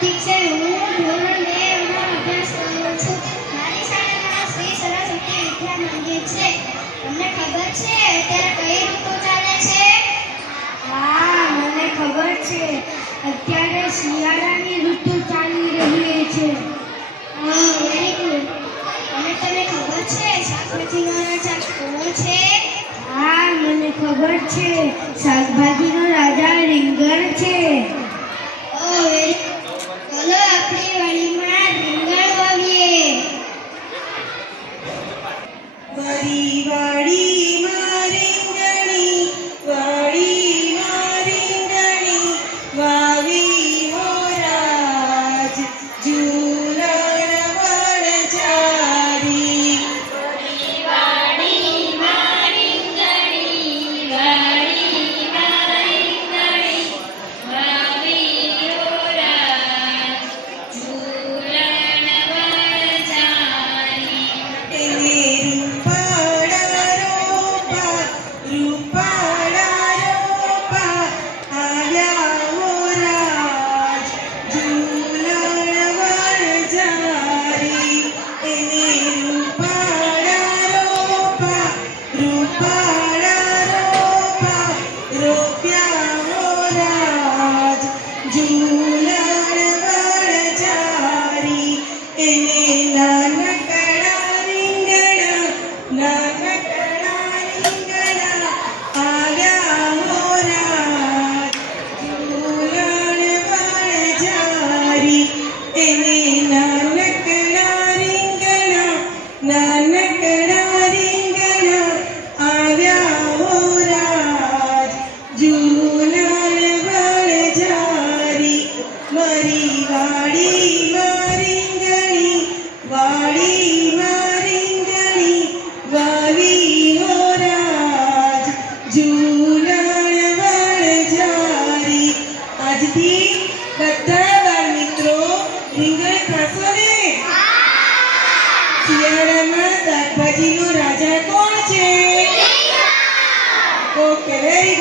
ઠીક છે. હું ધોરણ 2 માં અભ્યાસ કરું છું. મારી શાળામાં શ્રી સરસ્વતી વિદ્યા મંદિર છે. તમને ખબર છે અત્યારે કઈ ઋતુ ચાલે છે? હા, મને ખબર છે. અત્યારે શિયાળાની ઋતુ ચાલી રહી છે. Very good. અને તને ખબર છે શાકભાજીનો રાજા કોણ છે? હા, મને ખબર છે. શાકભાજીનો રાજા રીંગણ છે. Very good. ચલો આપણી વાડીમાં રીંગણ વાવીએ. મારી વાડીમાં રીંગણી, વાડીમાં રીંગણી, વાવી મોરાજ ઝૂલણ વણઝારી. મારી વાડીમાં રીંગણી, વાડીમાં રીંગણી, વાવી મોરાજ ઝૂલણ વણઝારી. એને રૂપાળા રોપા, રૂપાળા રોપા, આવ્યા મોરાજ ઝૂલણ વણઝારી. એને રૂપાળા રોપા, રૂપાળા રોપા, રોપ્યા મોરાજ ઝૂલણ વણઝારી. એને નાનકડા રીંગણા, નાનકડા રીંગણા, આવ્યા મોરાજ ઝૂલણ વણઝારી. એને નાનકડા રીંગણા, નાનકડા રીંગણા, આવ્યા મોરાજ ઝૂલણ વણઝારી. મારી વાડીમાં રીંગણી, વાડીમાં રીંગણી, વાવી મોરાજ ઝૂલણ વણઝારી. આજથી બધા બાળમિત્રો રીંગણ ખાશો ને? શિયાળામાં શાકભાજીનો રાજા કોણ છે? Okay, very